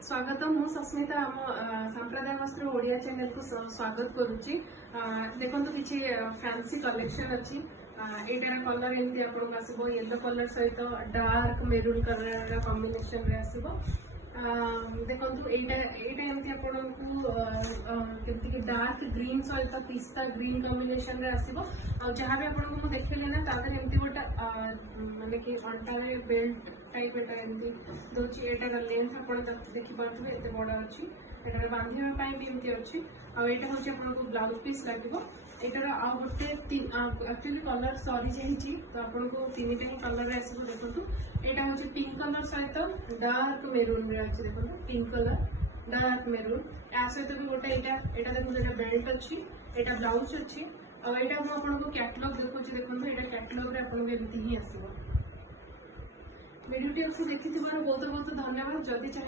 स्वागत मु सस्मिता आम सांप्रदाय वस्त्र ओडिया चैनल को स्वागत करुच्ची। देखो किसी फैंसी कलेक्शन अच्छी एटार कलर एमती आपको आसो येलो कलर सहित डार्क मेरून कलर कॉम्बिनेशन रे आसो। देखो एटा एमती आपको डार्क ग्रीन सहित पिस्ता ग्रीन कॉम्बिनेशन रे आसो। जहाँ भी आपको देखिले ना तादर एमती गोटे माने कि अंटार बेल्ट टाइप एटा एमती दौची। एटार लेंथ आप देखिपे एत बड़ अच्छी। एटार बांधापी भी एमती अच्छी। आटा हूँ आपको ब्लाउज पीस लगे। एटार आ गोटे एक्चुअली कलर सरी जाइए तो आपको तीन ही कलर आसो। देखो यहाँ हूँ पिंक कलर सहित डार्क मेरून में अच्छी। देखो पिंक कलर डार्क मेरून या सहित भी गोटे यहाँ देखो यहाँ बेल्ट अच्छी। यहाँ ब्लाउज अच्छी। आटा मुझे कैटलॉग देखो। देखो यहाँ कैटलॉग आपको एमती ही आसो। वीडियो देखी बहुत बहुत धन्यवाद। जदि